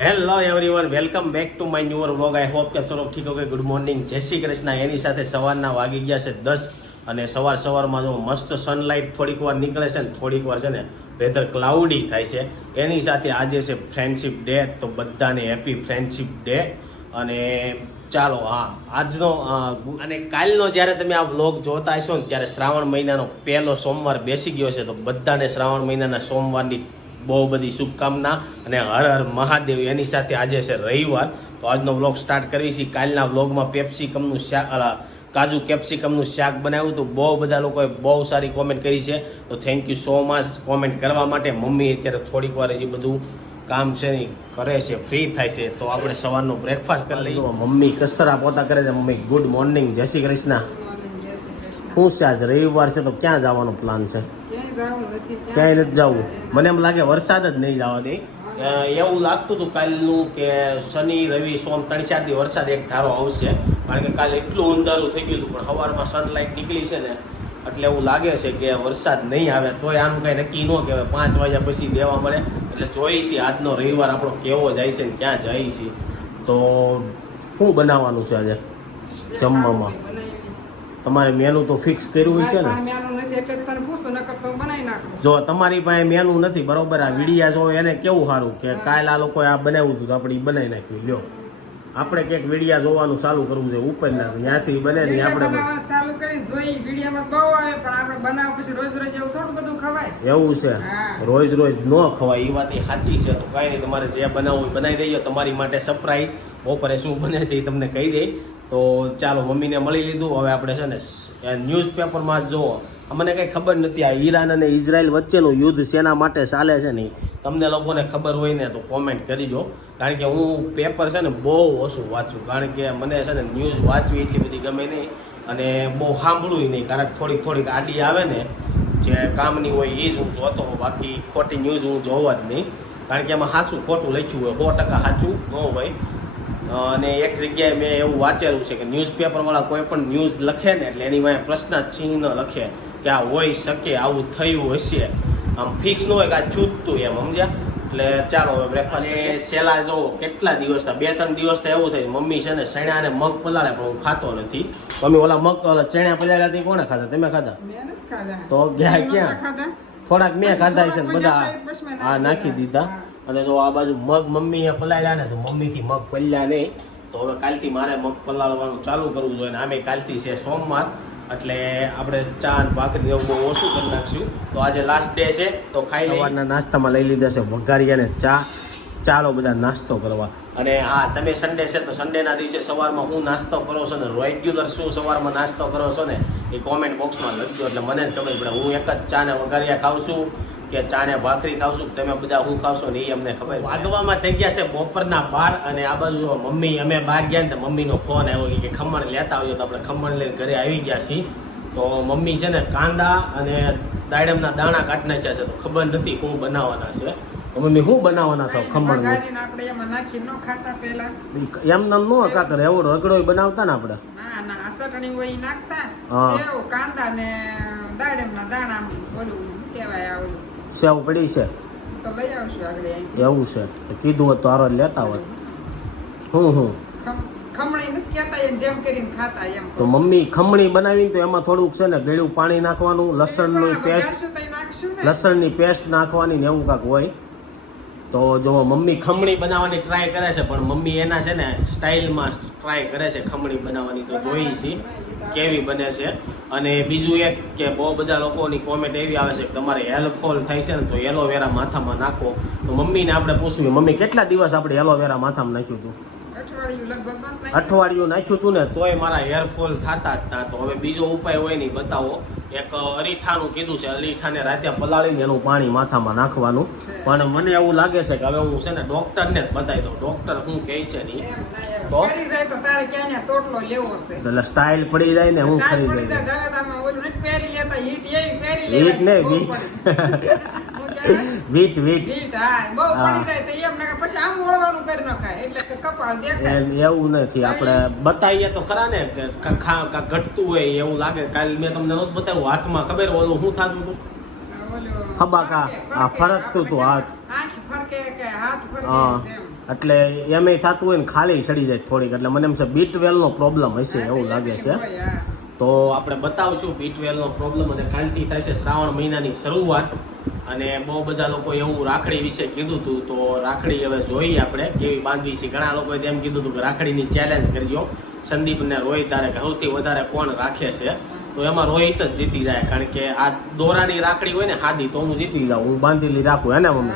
Hello everyone welcome back to my newer vlog I hope કે સૌરભ ઠીક okay good morning જય શ્રી કૃષ્ણ. એની સાથે સવારના વાગી ગયા છે દસ અને સવાર સવારમાં જો મસ્ત સનલાઇટ થોડીક વાર નીકળે છે ને થોડીક વાર છે ને વેધર ક્લાઉડી થાય છે. એની સાથે આજે છે ફ્રેન્ડશિપ ડે તો બધાને હેપી ફ્રેન્ડશિપ ડે અને ચાલો, હા, આજનો અને કાલનો જ્યારે તમે આ વ્લોગ જોતા હશો ને ત્યારે શ્રાવણ મહિનાનો પહેલો સોમવાર બેસી ગયો છે, તો બધાને શ્રાવણ મહિનાના સોમવારની બહુ બધી શુભકામના અને હર હર મહાદેવ. એની સાથે આજે છે રવિવાર. તો આજનો વ્લોગ સ્ટાર્ટ કરીએ છીએ કાલના વ્લોગમાં પેપ્સિકમનું શાક કાજુ કેપ્સિકમનું શાક બનાવ્યું હતું. બહુ બધા લોકોએ બહુ સારી કોમેન્ટ કરી છે. તો thank you so much comment કરવા માટે મમ્મી અત્યારે થોડીક વાર હજી બધું કામ છે ને કરે છે ફ્રી થાય છે. તો આપણે સવારનો બ્રેકફાસ્ટ કરી લઈએ. મમ્મી કસરા પોતા કરે છે. મમ્મી ગુડ મોર્નિંગ જય શ્રી કૃષ્ણ. શું છે આજ રવિવાર છે તો ક્યાં જવાનો પ્લાન છે? ક્યાંય નથી જવું. મને એમ લાગે વરસાદ જ નહીં જવા દે. એવું લાગતું હતું કાલનું કે શનિ રવિ સોમ ત્રણ ચાર દી વરસાદ એક ધારો આવશે. કારણ કે કાલે એટલું અંધારું થઈ ગયું હતું પણ સવારમાં સનલાઇટ નીકળી છે ને એટલે એવું લાગે છે કે વરસાદ નહીં આવે. તોય આનું કાંઈ નક્કી ન કહેવાય. પાંચ વાગ્યા પછી દેવા મળે. એટલે જોઈએ છીએ આજનો રવિવાર આપણો કેવો જાય છે ને ક્યાં જાય છે. તો શું બનાવવાનું છે આજે? જમવામાં? તમારે મેનુ તો ફિક્સ કર્યું હોય છે ને? જો તમારી પાસે મેનુ નથી બરોબર? આ વિડિયા જો એને કેવું સારું કે કાલ આ લોકોએ આ બનાવ્યું હતું તો આપણે બનાવી નાખ્યું. લ્યો. આપણે કંઈક વિડિયા જોવાનું ચાલુ કરવું છે ઉપર ના ત્યાંથી બને ને આપણે ચાલુ કરી જોઈ વિડિયામાં બહુ આવે પણ આપણે બનાવ પછી રોજ રોજ એવું થોડું બધું ખવાય. એવું છે. રોજ રોજ ન ખવાય એ વાત એ સાચી છે. તો કાંઈ નહીં તમારે જે બનાવવું હોય બનાવી દઈએ તમારી માટે સરપ્રાઈઝ બપોરે શું બને છે એ તમને કહી દે. તો ચાલો મમ્મીને મળી લીધું. હવે આપણે છે ને ન્યૂઝપેપરમાં જુઓ મને કંઈ ખબર નથી, આ ઈરાન અને ઇઝરાયલ વચ્ચેનું યુદ્ધ શેના માટે ચાલે છે નહીં? તમને લોકોને ખબર હોય ને તો કોમેન્ટ કરીજો. કારણ કે હું પેપર છે ને બહુ ઓછું વાંચું. કારણ કે મને છે ને ન્યૂઝ વાંચવી એટલી બધી ગમે નહીં અને બહુ સાંભળવું નહીં. કારણ કે થોડીક થોડીક આડી આવે ને, જે કામની હોય એ જ હું જોતો હોઉં. બાકી ખોટી ન્યૂઝ હું જોવા જ નહીં. કારણ કે એમાં સાચું ખોટું લખ્યું હોય, સો ટકા સાચું ન હોય. અને એક જગ્યાએ મેં એવું વાંચેલું છે કે ન્યૂઝપેપરવાળા કોઈ પણ ન્યૂઝ લખે ને, એટલે એની વાંહે પ્રશ્ન ચિહ્ન લખે. કે આ હોઈ શકે આવું થયું હશે. આમ ફિક્સ ન હોય કે આ છૂટતું એમ સમજ્યા? એટલે ચાલો હવે બ્રેકફાસ્ટ સેલા જો કેટલા દિવસ થયા? બે ત્રણ દિવસ થાય એવું થાય. મમ્મી છે ને ચણા અને મગ પલાળે પણ હું ખાતો નથી. મમ્મી ઓલા મગ ઓલા ચણા પલાળ્યા તે કોને ખાધા? તમે ખાધા? મેં નથી ખાધા. તો ગયા ક્યાં? થોડાક મેં ખાધા છે ને બધા. હા નાખી દીધા. અને જો આ બાજુ મગ મમ્મીએ પલાળ્યા ને તો મમ્મીથી મગ પલ્યા નહીં. તો હવે કાલથી મારે મગ પલાળવાનું ચાલુ કરવું જોઈએ ને. આમે કાલથી છે સોમવાર. એટલે આપણે ચા ને ભાખરી એવું બહુ ઓછું કરી નાખશું. તો આજે લાસ્ટ ડે છે તો ખાઈ સવારના નાસ્તામાં લઈ લીધા છે વઘારિયા ને ચા. ચાલો બધા નાસ્તો કરવા. અને હા તમે સન્ડે છે તો સન્ડેના દિવસે સવારમાં હું નાસ્તો કરો છો ને રેગ્યુલર શું સવારમાં નાસ્તો કરો છો ને એ કોમેન્ટ બોક્સમાં લખજો. એટલે મને જ ખબર પડે. હું એક જ ચા ને વઘારિયા ખાઉં છું. કે ચા ને ભાખરી ખાવ તમે બધા હું ખાવશો ને એ અમને ખબર વાગવામાં થઈ ગયા છે બપોરના બાર અને આ બાજુ મમ્મી અમે બહાર ગયા ને તો મમ્મીનો ફોન આવ્યો કે ખમણ લેતા આવજો તો આપણે ખમણ લઈને ઘરે આવી ગયા છીએ. તો મમ્મી છે ને કાંદા અને દાડમના દાણા કાઢી નાખ્યા છે તો ખબર નથી શું બનાવવાના છે. મમ્મી શું બનાવવાના છો ખમણ એમાં ન નામ નો કા કરે એવો રગડો બનાવતા ને આપણે? ના ના આ ચટણી હોય નાખતા. સેવ કાંદા ને દાડમના દાણા ઓલું કહેવાય ઓલું? સેવ પડી છે. એવું છે. તો કીધું હોત તો હારો લેતા હોત. હું હું. તો મમ્મી ખમણી બનાવીને તો એમાં થોડુંક છે ને ગળ્યું પાણી નાખવાનું લસણની પેસ્ટ લસણની પેસ્ટ નાખવાની ને એવું કાંક હોય. તો જો મમ્મી ખમણી બનાવવાની ટ્રાય કરે છે, પણ મમ્મી એના છે ને સ્ટાઇલમાં ટ્રાય કરે છે ખમણી બનાવવાની, તો જોઈ છે કેવી બને છે. અને બીજું એક કે બહુ બધા લોકોની કોમેન્ટ એવી આવે છે કે તમારે હેલ્પફોલ થાય છે ને, તો એલોવેરા માથામાં નાખો. તો મમ્મીને આપણે પૂછવી, મમ્મી, કેટલા દિવસ આપણે એલોવેરા માથામાં નાખ્યું હતું? અઠવાડિયું લગભગ અઠવાડિયું નાખ્યું હતું ને તોય મારા હેરફોલ થતા જ હતા તો હવે બીજો ઉપાય હોય નહીં બતાવો. એક અરીઠાનું કીધું છે અરીઠાને રાતે પલાળીને એનું પાણી માથામાં નાખવાનું. પણ મને એવું લાગે છે કે હવે હું છે ને ડોક્ટરને જ બતાવી દઉં. ડોક્ટર શું કહે છે નહીં. તો? તો એટલે સ્ટાઇલ પડી જાય ને હું ખરીદ હીટ એવી પહેરી વીટ વીટ એવું નથી. આપણે બતાવીએ તો ખરા ને કે ઘટતું હોય એવું લાગે. કાલ મેં તમને નહોતું બતાવ્યું હાથમાં ખબર ઓલું શું થતું હતું હબાકા, હા, ફરકતું હતું હાથ. હા. એટલે એમ થતું હોય ને ખાલી સડી જાય થોડીક. એટલે મને એમ છે બીટ વેલનો પ્રોબ્લેમ હશે એવું લાગે છે. તો આપણે બતાવશું પીટવેલનો પ્રોબ્લેમ અને કાલથી થાય છે શ્રાવણ મહિનાની શરૂઆત. અને બહુ બધા લોકો એવું રાખડી વિશે કીધું હતું તો રાખડી હવે જોઈએ આપણે. કેવી બાંધવી છે? ઘણા લોકોએ તેમ કીધું હતું કે રાખડીની ચેલેન્જ કરજો. સંદીપને રોહિત તારે કે સૌથી વધારે કોણ રાખે છે? તો એમાં રોહિત જ જીતી જાય કારણ કે આ દોરાની રાખડી હોય ને હાદી તો હું જીતી જાઉં. હું બાંધેલી રાખું હે ને મમ્મી?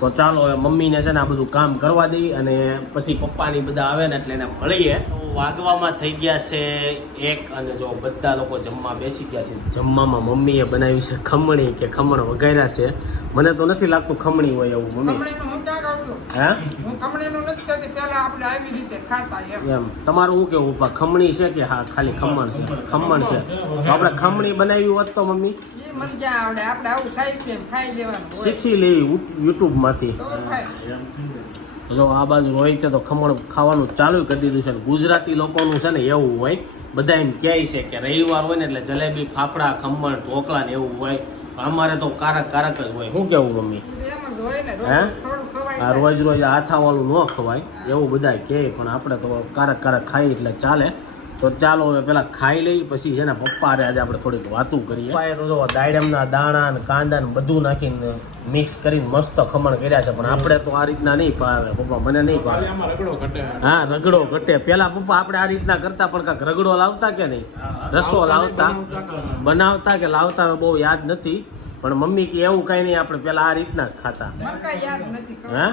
તો ચાલો હવે મમ્મીને છે ને આ બધું કામ કરવા દઈ અને પછી પપ્પાની બધા આવે ને એટલે એને મળીએ. વાગવામાં થઈ ગયા છે એક અને જો બધા લોકો જમવા બેસી ગયા છે જમવામાં મમ્મીએ બનાવી છે ખમણી કે ખમણ વગેરે છે મને તો નથી લાગતું ખમણી હોય એવું મમ્મી એમ. તમારું શું કેવું પા ખમણી છે કે હા ખાલી ખમણ છે ખમણ છે આપણે ખમણી બનાવી હોત તો મમ્મી. શીખી લેવી યુટ્યુબમાંથી તો થાય જો આ બાજુ રોહિતે તો ખમણ ખાવાનું ચાલુ કરી દીધું છે ગુજરાતી લોકોનું છે ને એવું હોય. બધા એમ કહે છે કે રવિવાર હોય ને એટલે જલેબી, ફાફડા, ખમણ, ઢોકળા ને એવું હોય. અમારે તો કારક કારક જ હોય. શું કેવું મમ્મી? હે? રોજ રોજ હાથાવાળું ન ખવાય. એવું બધા કહે, પણ આપણે તો કારક કારક ખાઈ એટલે ચાલે. તો ચાલો હવે પેલા ખાઈ લઈ પછી છે ને પપ્પા રે આજે આપણે થોડીક વાતું કરીએ. પપ્પાએ તો જો દાડમના દાણા ને કાંદા ને બધું નાખીને મિક્સ કરીને મસ્ત ખમણ કર્યા છે. પણ આપણે તો આ રીતના નહીં પાવે. પપ્પા મને નહીં પાવે હા રગડો ઘટે. પેલા પપ્પા આપણે આ રીતના કરતા પણ કાંઈક રગડો લાવતા કે નહીં? રસો લાવતા બનાવતા કે લાવતા બહુ યાદ નથી. પણ મમ્મી કે એવું કઈ નહીં આપણે પેલા આ રીતના જ ખાતા. મને કાંઈ યાદ નથી. હે?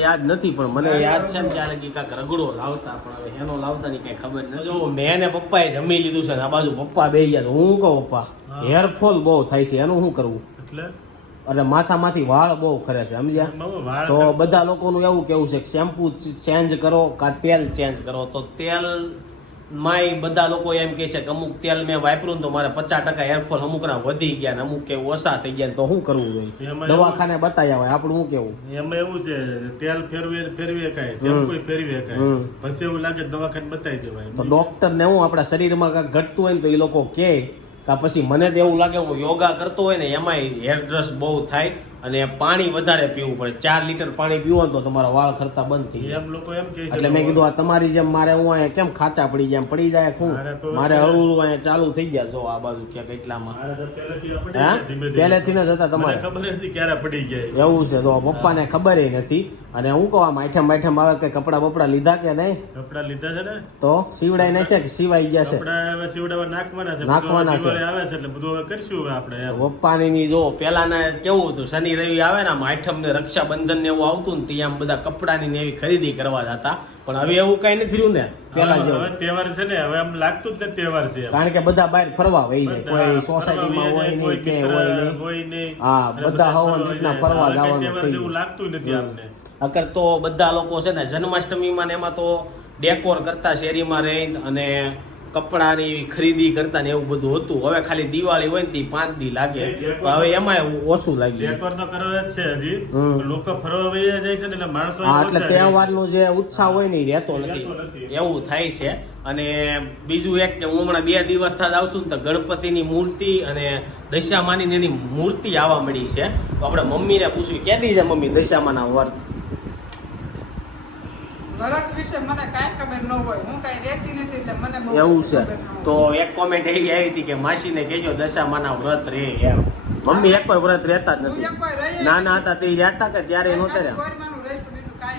યાદ પણ મને યાદ છે ને ત્યારે કે રગડો લાવતા પણ હવે એનો લાવતા ની કઈ ખબર નથી જો મેં ને પપ્પાએ જમી લીધું છે ને આ બાજુ પપ્પા બે ગયા હું કહું પપ્પા હેરફોલ બહુ થાય છે એનું શું કરવું? એટલે? એટલે માથામાંથી વાળ બહુ ખરે છે સમજ્યા? તો બધા લોકોનું એવું કેવું છે કે શેમ્પુ ચેન્જ કરો કાં તેલ ચેન્જ કરો? તો તેલ માય બધા લોકો એમ કહે છે કે અમુક તેલ મેં વાપર્યું ને તો મારે પચાસ ટકા હેરફોલ અમુકના વધી ગયા ને અમુક કે ઓછા થઈ ગયા તો શું કરવું જોઈએ? દવાખાને બતાવ્યા હોય આપણું શું કેવું? એમાં એવું છે તેલ ફેરવે ફેરવે કાય શેમ્પુ ફેરવે કાય. પછી એવું લાગે દવાખાને બતાવી જવાય તો ડોક્ટર ને હું આપણા શરીરમાં કાંઈક ઘટતું હોય ને તો એ લોકો કે પછી મને તો એવું લાગે હું યોગા કરતો હોય ને એમાંય હેરડ્રસ બહુ થાય. અને પાણી વધારે પીવું પડે. ચાર લીટર પાણી પીવો તો તમારા વાળ ખરતા બંધ થઈ જાય. એમ લોકો એમ કે એટલે મેં કીધું આ તમારી જેમ મારે હું અહીંયા કેમ ખાચા પડી જાય પડી જાય શું મારે હળવું અહીંયા ચાલુ થઈ ગયા જો આ બાજુ ક્યાંક એટલામાં. હે? પહેલેથી જ હતા તમારે? ખબર નથી ક્યારે પડી જાય. એવું છે તો પપ્પાને ખબર નથી. અને હું કહું આમ આઠમ આવે કે કપડા બપડા લીધા કે નહીં? કપડા લીધા છે ને? તો સીવડાઈ નાખ્યા કે સીવાઈ ગયા છે? કપડા હવે સીવડાવવા નાખવાના છે નાખવાના છે. આવે છે એટલે બધું હવે કરશું હવે આપણે પપ્પાની ની જો પેલાના કેવું હતું શનિ રવિ આવે ને માઠમ ને રક્ષાબંધન ને એવું આવતું ને ત્યાં બધા કપડાની ને એવી ખરીદી કરવા જતા. પણ હવે એવું કઈ નથી રહ્યું ને પેલા જેવું. તહેવાર છે ને હવે આમ લાગતું જ ને તહેવાર છે કારણ કે બધા બહાર ફરવા વહી જાય. કોઈ સોસાયટીમાં હોય નહીં કે હોય નહીં. હા, બધા હવન રીતના ફરવા જવાનું. લાગતું નથી આપણે અગર તો બધા લોકો છે ને જન્માષ્ટમીમાં ને એમાં તો ડેકોર કરતા શેરીમાં રહીને અને કપડાની ખરીદી કરતા ને એવું બધું હતું. હવે ખાલી દિવાળી હોય ને તે પાંચ દી લાગે. હવે એમાં ઓછું લાગ્યું ડેકોર તો કરવા જ છે હજી. લોકો ફરવા વહી જાય છે ને એટલે માણસો હા એટલે. તહેવારનો જે ઉત્સાહ હોય ને એ રહેતો નથી. એવું થાય છે. અને બીજું એક કે હું હમણાં બે દિવસ થાય આવશું ને તો ગણપતિની મૂર્તિ અને દશામાની એની મૂર્તિ આવવા મળી છે. તો આપણે મમ્મીને પૂછ્યું ક્યાંથી છે મમ્મી દશામાના વર્ત? વરસ વિશે મને કાંઈ ખબર ન હોય. હું કાંઈ રહેતી નથી એટલે મને એવું છે. તો એક કોમેન્ટ એવી આવી હતી કે માસીને કહેજો દશામાના વ્રત રે એમ. મમ્મી એક કોઈ વ્રત રહેતા જ નથી. નાના હતા તે રહેતા કે ત્યારે નહોતા રહ્યા?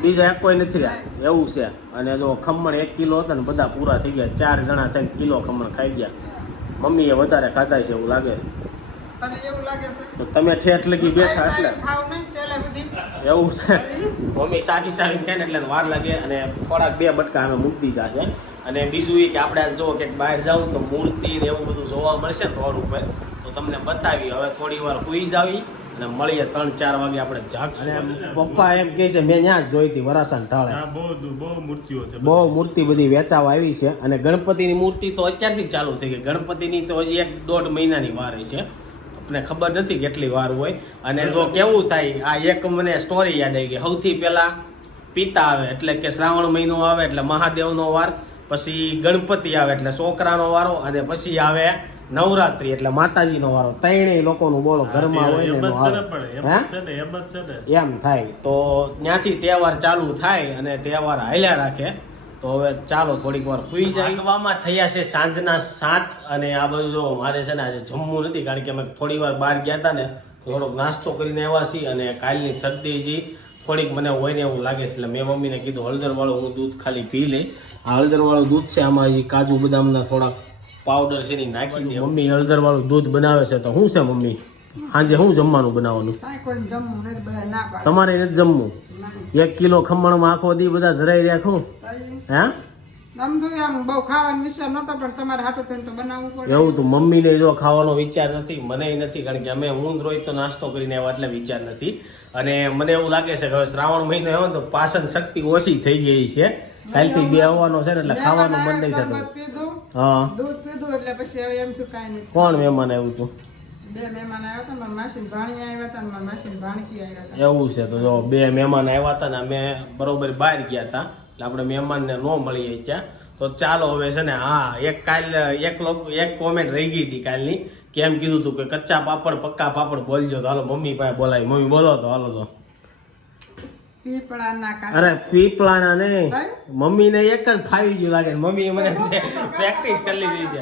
બીજા એક કોઈ નથી રહ્યા. એવું છે. અને જો ખમણ એક કિલો હતા ને બધા પૂરા થઈ ગયા. ચાર જણા થઈને કિલો ખમણ ખાઈ ગયા. મમ્મીએ વધારે ખાધા છે એવું લાગે છે. તને એવું લાગે છે? તો તમે ઠેઠ લગી બેઠા એટલે. ખાવ નહીં છેલ્લે બધી એવું છે. મમ્મી સાકી સાકી કહે ને એટલે વાર લાગે અને થોડાક બે બટકા અમે મૂકી દીધા છે. અને બીજું એ કે આપણે જો કે બહાર જાઉં તો મૂર્તિ ને એવું બધું જોવા મળશે ને રોડ ઉપર. તો તમને બતાવી. હવે થોડી વાર સુઈ જાવી અને મળીએ ત્રણ ચાર વાગે આપણે જાગશું. પપ્પા એમ કહે છે મેં ત્યાં જ જોઈ હતી વરાસણ ઢાળે. હા બહુ બહુ મૂર્તિઓ છે બહુ મૂર્તિ બધી વેચાવા આવી છે. અને ગણપતિની મૂર્તિ તો અત્યારથી જ ચાલુ થઈ ગઈ. ગણપતિની તો હજી એક દોઢ મહિનાની વાર છે આપણે ખબર નથી કેટલી વાર હોય. અને જો કેવું થાય આ એક મને સ્ટોરી યાદ આવી ગઈ. સૌથી પહેલા પિતા આવે એટલે કે શ્રાવણ મહિનો આવે એટલે મહાદેવનો વાર પછી ગણપતિ આવે એટલે છોકરાનો વારો અને પછી આવે નવરાત્રી એટલે માતાજીનો વારો. ત્રણેય લોકોનું બોલો ઘરમાં હોય ને ને ને ને. એમ થાય. તો ત્યાંથી તહેવાર ચાલુ થાય અને તહેવાર હાલ્યા રાખે. તો હવે ચાલો થોડીક વાર સુઈ જાય. વાગવામાં થયા છે સાંજના સાત અને આ બધું જો મારે છે ને આજે જમવું નથી કારણ કે અમે થોડી વાર બહાર ગયા હતા ને તો થોડોક નાસ્તો કરીને આવ્યા છીએ અને કાલની શરદીજી થોડીક મને હોય ને એવું લાગે છે. એટલે મેં મમ્મીને કીધું હળદરવાળું હું દૂધ ખાલી પી લે. આ હળદરવાળું દૂધ છે આમાં હજી કાજુ બદામના થોડાક પાવડર છે ને નાખી દે. મમ્મી હળદરવાળું દૂધ બનાવે છે તો શું છે મમ્મી? સાંજે શું જમવાનું બનાવવાનું? કાંઈ કોઈ જમવું નથી બધા ના પાડે. તમારે જમવું? એક કિલો ખમણમાં આખો દી બધા ધરાઈ રાખું હે? સમજુ આમ બહુ ખાવાનો વિચાર નતો પણ તમારે હાટું થઈને તો બનાવવું પડે. એવું તો મમ્મીને જો ખાવાનો વિચાર નથી મને નથી કારણ કે અમે હું રોય રોજ તો નાસ્તો કરીને આવ્યા એટલે વિચાર નથી. અને મને એવું લાગે છે કે હવે શ્રાવણ મહિનો આવ્યો ને તો પાચન શક્તિ ઓછી થઈ ગઈ છે. કાલથી બે આવવાનો છે ને એટલે ખાવાનું મન નહીં થતું. હા. દૂધ પીધું એટલે પછી હવે એમ થયું કાંઈ નહીં. કોણ મહેમાન આવ્યું તું બે મહેમાન આવ્યા હતા મારા માસી ભાણી આવ્યા હતા મારા માસી ભાણકી આવ્યા હતા. એવું છે તો જો બે મહેમાન આવ્યા હતા ને અમે બરોબર બહાર ગયા હતા. એટલે આપણે મહેમાનને ન મળીએ ત્યાં. તો ચાલો હવે છે ને હા એક કાલ એક લોકો એક કોમેન્ટ રહી ગઈ હતી કાલની કેમ કીધું હતું કે કચ્ચા પાપડ પક્કા પાપડ બોલજો. તો હાલો મમ્મી પાસે બોલાય. મમ્મી બોલો તો હાલો તો. અરે પીપળાના ને? મમ્મીને એક જ ફાવી ગયું લાગે મમ્મી મને પ્રેક્ટિસ કરી લીધી છે.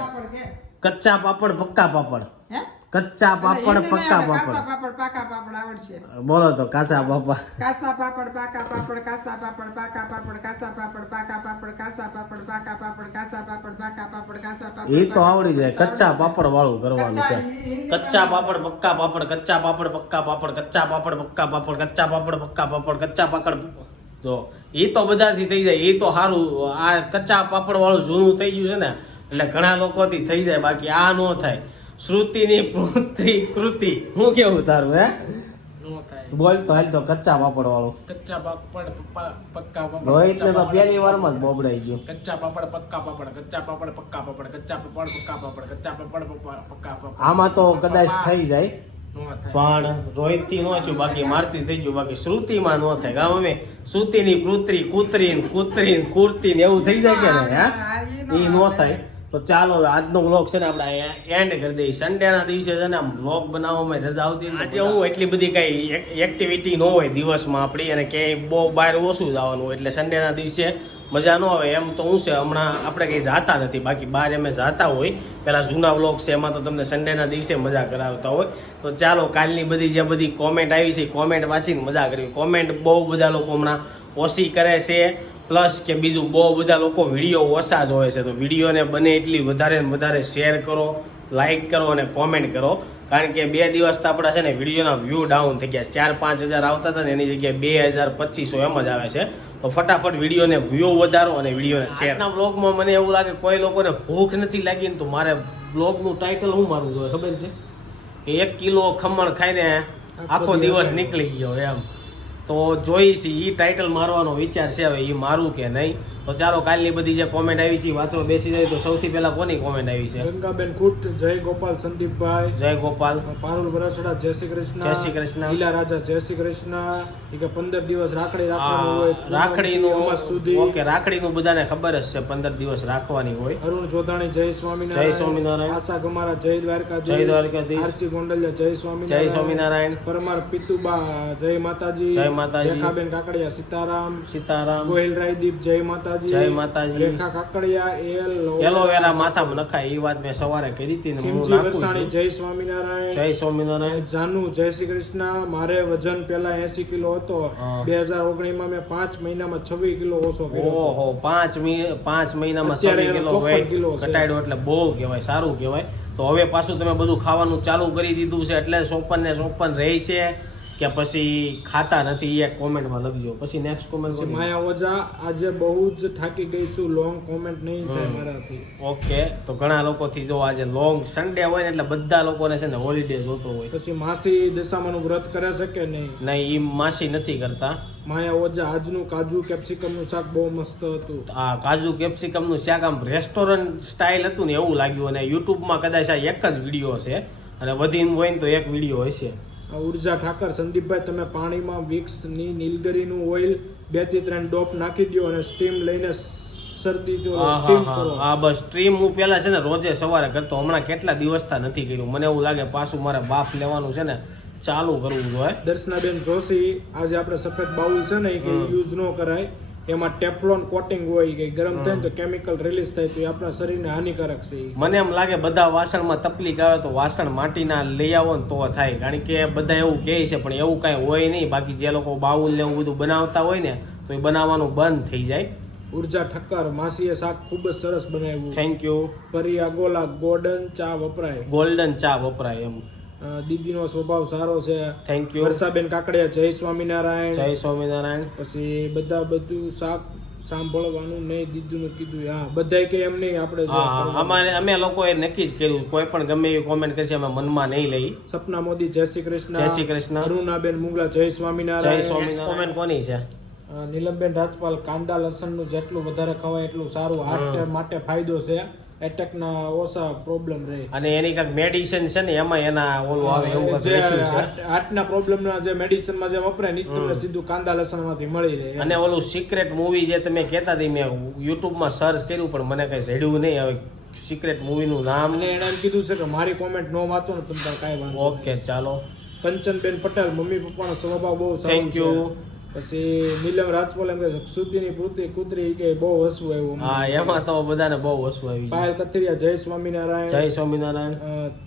કચ્ચા પાપડ પક્કા પાપડ. હે? કચ્ચા પાપડ પક્કા પાપડ. પાપડ પાકા પાપડ આવડશે. બોલો તો કાચા પાપડ. કાસા પાપડ પાકા પાપડ કાસા પાપડ પાકા પાપડ કાસા પાપડ પાકા પાપડ કાસા પાપડ પાકા પાપડ કાસા પાપડ પાકા પાપડ કાસા પાપડ એ તો આવડી જાય કચ્ચા પાપડ. વાળું કરવાનું છે. કચ્ચા પાપડ પક્કા પાપડ કચ્ચા પાપડ પક્કા પાપડ કચ્ચા પાપડ પક્કા પાપડ કચ્ચા પાપડ પક્કા પાપડ કચ્ચા પાપડ જો એ તો બધાથી થઈ જાય એ તો સારું આ કચ્ચા પાપડ વાળું જૂનું થઈ ગયું છે ને એટલે ઘણા લોકોથી થઈ જાય બાકી આ ન થાય. શ્રુતિની પુત્રી કૃતિ. હું કેવું તારું હે? બોલ તો હાલ તો કચ્ચા પાપડ વાળો કચ્ચા પાપડ પક્કા પાપડ રોહિત ને તો પહેલી વારમાં જ બોબડાઈ ગયું. કચ્ચા પાપડ પક્કા પાપડ કચ્ચા પાપડ પક્કા પાપડ કચ્ચા પાપડ પક્કા પાપડ કચ્ચા પાપડ પપ્પા- પક્કા પાપડ. આમાં તો કદાચ થઈ જાય. નો થાય. પણ રોહિતથી નો છું બાકી મારતી થઈ ગયું બાકી શ્રુતિમાં નો થાય. ગામ અમે શ્રુતિની કૃત્રી કૂતરી કુતરી કૂતરી કુર્તી ને એવું થઈ જાય કે ને હા, હે એ નો થાય. તો ચાલો હવે આજનો વ્લોગ છે ને આપણે એન્ડ કરી દઈએ. સન્ડે ના દિવસે છે ને આમ વ્લોગ બનાવવામાં રજા આવતી આજે હું એટલી બધી કઈ એક્ટિવિટી ન હોય દિવસમાં આપણી અને ક્યાંય બહુ બહાર ઓછું જવાનું હોય એટલે સન્ડે ના દિવસે મજા ન આવે. એમ તો હું છે, હમણાં આપણે કંઈ જાતા નથી. બાકી બહાર અમે જાતા હોય. પેલા જૂના વ્લોગ છે, એમાં તો તમને સન્ડેના દિવસે મજા કરાવતા હોય. તો ચાલો કાલની બધી જે બધી કોમેન્ટ આવી છે કોમેન્ટ વાંચીને મજા કરવી. કોમેન્ટ બહુ બધા લોકો હમણાં ઓછી કરે છે. પ્લસ કે બીજું બહુ બધા લોકો વીડિયો ઓછા જોવે છે. તો વિડીયોને બને એટલી વધારે ને વધારે શેર કરો લાઇક કરો અને કોમેન્ટ કરો. કારણ કે બે દિવસ તો આપણા છે ને વિડીયોના વ્યૂ ડાઉન થઈ ગયા. ચાર પાંચ હજાર આવતા હતા ને એની જગ્યાએ બે હજાર પચીસો એમ જ આવે છે. તો ફટાફટ વિડીયોને વ્યૂ વધારો અને વિડીયોને શેર આજના બ્લોગમાં મને એવું લાગે કોઈ લોકોને ભૂખ નથી લાગી ને તો મારે બ્લોગનું ટાઇટલ શું મારું જોઈએ? ખબર છે? કે એક કિલો ખમણ ખાઈને આખો દિવસ. નીકળી ગયો એમ. તો જોઈશ એ ટાઇટલ મારવાનો વિચાર છે હવે એ મારું કે નહીં? તો ચાલો કાલની બધી જે કોમેન્ટ આવી છે વાંચવા બેસી જાય તો સૌથી પહેલા કોની કોમેન્ટ આવી છે? ગંગાબેન કુટ જય ગોપાલ સંદીપભાઈ. જય ગોપાલ. પારુલ વરસડા જય શ્રી કૃષ્ણ. જય શ્રી કૃષ્ણ. લીલા રાજા જય શ્રી કૃષ્ણ. કે પંદર દિવસ રાખડી રાખવાનું હોય રાખડીનું સુધી. ઓકે રાખડીનું બધાને ખબર જ છે પંદર દિવસ રાખવાની હોય. અરુણ જોધાણી જય સ્વામિનારાયણ. જય સ્વામિનારાયણ. આશા ગમારા જય દ્વારકા જય દ્વારકાધીશ. આરસી ગોંડલિયા જય જય સ્વામિનારાયણ સ્વામિનારાયણ. પરમાર પિતુબા જય માતાજી. જય માતાજી. રેખાબેન કાકડિયા સીતારામ. સીતારામ. ગોહિલ રાયદીપ જય માતાજી. જય માતાજી. રેખા કાકડિયા એલ એલોવેરા માથામાં નખાય એ વાત મેં સવારે કરી હતી ને હું નાખું જય સ્વામિનારાયણ. જય સ્વામિનારાયણ. જાનુ જય શ્રી કૃષ્ણ. મારે વજન પહેલા એસી કિલો હતો. હા. બે હજાર ઓગણીમાં મેં પાંચ મહિનામાં છવ્વીસ કિલો ઓછો કર્યો. ઓહો પાંચ મિ- પાંચ મહિનામાં અત્યારે છવ્વીસ એનો કિલો 54 કિલો ઘટાડ્યો એટલે બહુ કહેવાય સારું કહેવાય. તો હવે પાછું તમે બધું ખાવાનું ચાલુ કરી દીધું છે એટલે સોપન ને સોપન રહેશે છે. કે પછી ખાતા નથી એ કોમેન્ટમાં લખજો. પછી નેક્સ્ટ કોમેન્ટ માયા ઓઝા આજે બહુ જ થાકી ગઈ છું લોંગ કોમેન્ટ નહીં થાય મારાથી. ઓકે તો ઘણા લોકોથી જો આજે લોંગ સન્ડે હોય ને એટલે બધા લોકોને છે ને હોલિડે જોતો હોય. પછી માસી દશામાનું વ્રત કરે છે કે નહીં? નહીં એ માસી નથી કરતા. માયા ઓઝા આજનું કાજુ કેપ્સિકમનું શાક બહુ મસ્ત હતું. આ કાજુ કેપ્સિકમનું શાક આમ રેસ્ટોરન્ટ સ્ટાઇલ હતું ને એવું લાગ્યું અને યુટ્યુબમાં કદાચ આ એક જ વીડિયો છે અને વધીને હોય ને તો એક વીડિયો હશે. ઊર્જા ઠાકર સંદીપભાઈ તમે પાણીમાં વિક્સની ની નીલગીરીનું ઓઇલ બેથી ત્રણ ડોપ નાખી દો અને સ્ટીમ લઈને શરદી હા હા સ્ટીમ હા. બસ પેલા છે ને રોજે સવારે કરતો હમણાં કેટલા દિવસથી નથી કર્યું. મને એવું લાગે પાછું મારે બાફ લેવાનું છે ને ચાલુ કરવું જોઈએ. દર્શનાબેન જોશી આજે આપણે સફેદ બાઉલ છે ને એ યુઝ ન કરાય. એમાં ટેફલોન કોટિંગ હોય કે ગરમ થાય તો કેમિકલ રિલીઝ થાય તો એ આપણા શરીરને હાનિકારક છે. મને એમ લાગે બધા વાસણમાં તકલીફ આવે તો વાસણ માટીના લઈ આવો ને તો થાય. કારણ કે બધા એવું કહે છે પણ એવું કાંઈ હોય નહીં. બાકી જે લોકો બાઉલ ને એવું બધું બનાવતા હોય ને તો એ બનાવવાનું બંધ થઈ જાય. ઊર્જા ઠક્કર માસીએ શાક ખૂબ જ સરસ બનાવ્યું. થેન્ક યુ પરી ગોલા ગોલ્ડન ચા વપરાય. ગોલ્ડન ચા વપરાય એમ. દીદીનો સ્વભાવ સારો છે. થેન્ક યુ વર્ષાબેન કાકડિયા જય સ્વામિનારાયણ. જય સ્વામિનારાયણ. પછી બધા બધું શાક સાંભળવાનું નહીં દીદીનું કીધું. હા બધાય કે એમ નહીં આપણે. અમારે અમે લોકોએ નક્કી જ કર્યું કોઈ પણ ગમે એવી કોમેન્ટ કરશે અમે મનમાં નહીં લઈ. સપના મોદી જય શ્રી કૃષ્ણ. જય શ્રી કૃષ્ણ. અરુણાબેન મુગલા જય જય સ્વામિનારાયણ. સ્વામિનારાયણ કોમેન્ટ કોની છે? નીલમબેન રાજપાલ કાંદા લસણનું જેટલું વધારે ખવાય એટલું સારું. હાર્ટ માટે ફાયદો છે. એટેકના ઓછા પ્રોબ્લેમ રહે. અને એની કાંઈક મેડિસિન છે ને એમાં એના ઓલું આવે એવું જે હાર્ટના પ્રોબ્લેમના જે મેડિસિનમાં જે વપરાય ને તમને સીધું કાંદા લસણમાંથી મળી રહે અને ઓલું સિક્રેટ મૂવી જે તમે કહેતા હતી મેં યુટ્યુબમાં સર્ચ કર્યું પણ મને કઈ જડ્યું નહીં. હવે સિક્રેટ મૂવીનું નામ ને એણે કીધું છે કે મારી કોમેન્ટ નો વાંચો ને તમને કાંઈ વાંધો. ઓકે ચાલો. કંચનબેન પટેલ મમ્મી પપ્પાનો સ્વભાવ બહુ થેન્ક યુ પછી નીલમ રાજપોલ એમ કે સુધીની પુત્રી કુતરી કે બહુ હસવું આવ્યું હા એમાં તો બધાને બહુ હસવું આવી ગઈ. પાયલ કથિરિયા જય સ્વામિનારાયણ. જય સ્વામિનારાયણ.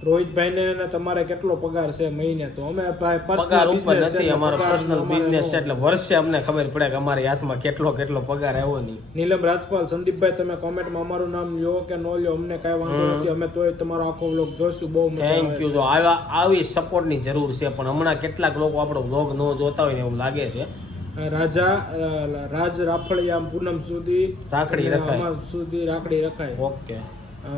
રોહિતભાઈ ને તમારે કેટલો પગાર છે મહિને તો? અમે ભાઈ પગાર ઉપર નથી અમારો પર્સનલ બિઝનેસ છે એટલે વર્ષે અમને ખબર પડે કે અમારી હાથમાં કેટલો કેટલો પગાર આવ્યો નહીં. નીલમ રાજપાલ સંદીપભાઈ તમે કોમેન્ટમાં અમારું નામ લ્યો કે ન લ્યો અમને કાંઈ વાંધો નથી. અમે તોય તમારો આખો વ્લોગ જોઈશું બહુ મજા થેન્ક યુ જો આવા આવી સપોર્ટની જરૂર છે પણ હમણાં કેટલાક લોકો આપણો વ્લોગ ન જોતા હોય ને એવું લાગે છે. રાજા રાજ રાફળિયા પૂનમ સુધી રાખડી રખાય. સુધી રાખડી રખાય. ઓકે.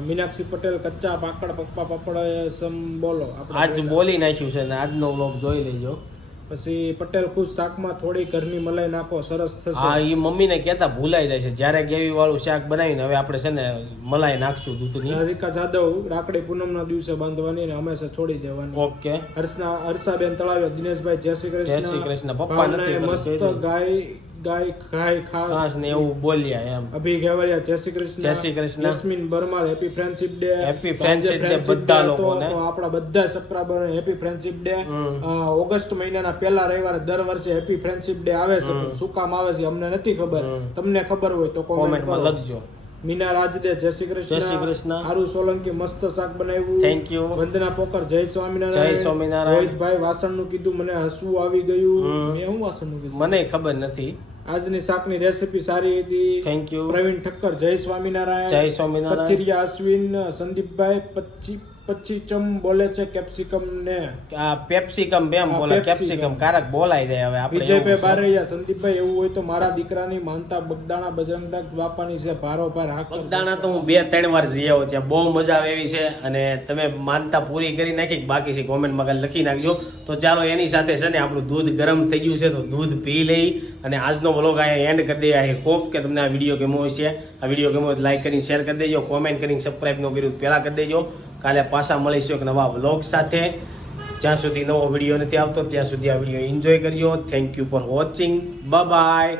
મીનાક્ષી પટેલ કચ્ચા પાકડ પપ્પા પપડ સમ બોલો. આજ બોલી નાખ્યું છે ને આજનો વ્લોગ જોઈ લેજો. પછી પટેલ ખુશ શાકમાં થોડી ઘરની મલાઈ નાખો સરસ થશે. હા એ મમ્મીને કહેતા ભૂલાઈ જાય છે. જ્યારે ગેવી વાળું શાક બનાવીને હવે આપણે છે ને મલાઈ નાખશું દૂધની. રાધિકા જાદવ રાખડી પૂનમના દિવસે બાંધવાની અને હંમેશા છોડી દેવાની. ઓકે. હર્ષના હર્ષાબેન તળાવ્યો દિનેશભાઈ જય શ્રી જય કૃષ્ણ શ્રી કૃષ્ણ. પપ્પા મસ્ત કીધું. ગાય ગાય ખાસ. ને એવું બોલ્યા એમ. અભી ઘેવરિયા Jai Shri Krishna. Jai Shri Krishna. Yasmin Barmar happy friendship day. Happy friendship day બધા લોકોને. તો આપણા બધા સપ્રાબર હેપી ફ્રેન્ડશિપ ડે. ઓગસ્ટ મહિનાના પહેલા રવિવારે દર વર્ષે હેપી ફ્રેન્ડશિપ ડે આવે છે. શું કામ આવે છે અમને નથી ખબર. તમને ખબર હોય તો કોમેન્ટ કોમેન્ટમાં લખજો. મીના રાજદે જય શ્રી કૃષ્ણ. જય શ્રી કૃષ્ણ. આરુ સોલંકી મસ્ત શાક બનાવ્યું. થેન્ક યુ વંદના પોકર જય સ્વામિનારાયણ. જય સ્વામિનારાયણ. રોહિતભાઈ વાસણનું કીધું મને હસવું આવી ગયું. મેં શું વાસણનું કીધું? મને ખબર નથી. આજની શાકની રેસીપી સારી હતી. થેન્ક યુ પ્રવીણ ઠક્કર જય સ્વામિનારાયણ. જય સ્વામિનારાયણ. અશ્વિન સંદીપભાઈ પચ્ચી પચ્ચી ચમ બોલે છે કેપ્સિકમ ને? આ પેપ્સિકમ બેમ બોલે કેપ્સિકમ. કારક બોલાઈ જાય હવે આપણે વિજયભાઈ બારૈયા સંદીપભાઈ એવું હોય તો મારા દીકરાની માનતા બગદાણા બજરંગદાસ બાપાની છે ભારો ભાર હાકર બગદાણા તો હું બે ત્રણ વાર જઈ આવ્યો ત્યાં. બહુ મજા આવે એવી છે. અને તમે માનતા પૂરી કરી નાખી બાકી છે કોમેન્ટમાં કાંઈ લખી નાખજો. તો ચાલો એની સાથે છે ને આપણું દૂધ ગરમ થઈ ગયું છે તો દૂધ પી લઈ અને આજનો વ્લોગ અહીંયા એન્ડ કરી દઈએ. આઈ હોપ કે તમને આ વીડિયો ગમ્યો હશે આ વીડિયો ગમ્યો હોય લાઈક કરીને શેર કરી દેજો કોમેન્ટ કરીને સબસ્ક્રાઈબ ન કર્યું તો પહેલાં કરી દેજો. કાલે પાછા મળીશું એક નવા વ્લોગ સાથે. જ્યાં સુધી નવો વીડિયો નથી આવતો, ત્યાં સુધી આ વીડિયો એન્જોય કરજો. Thank you for watching bye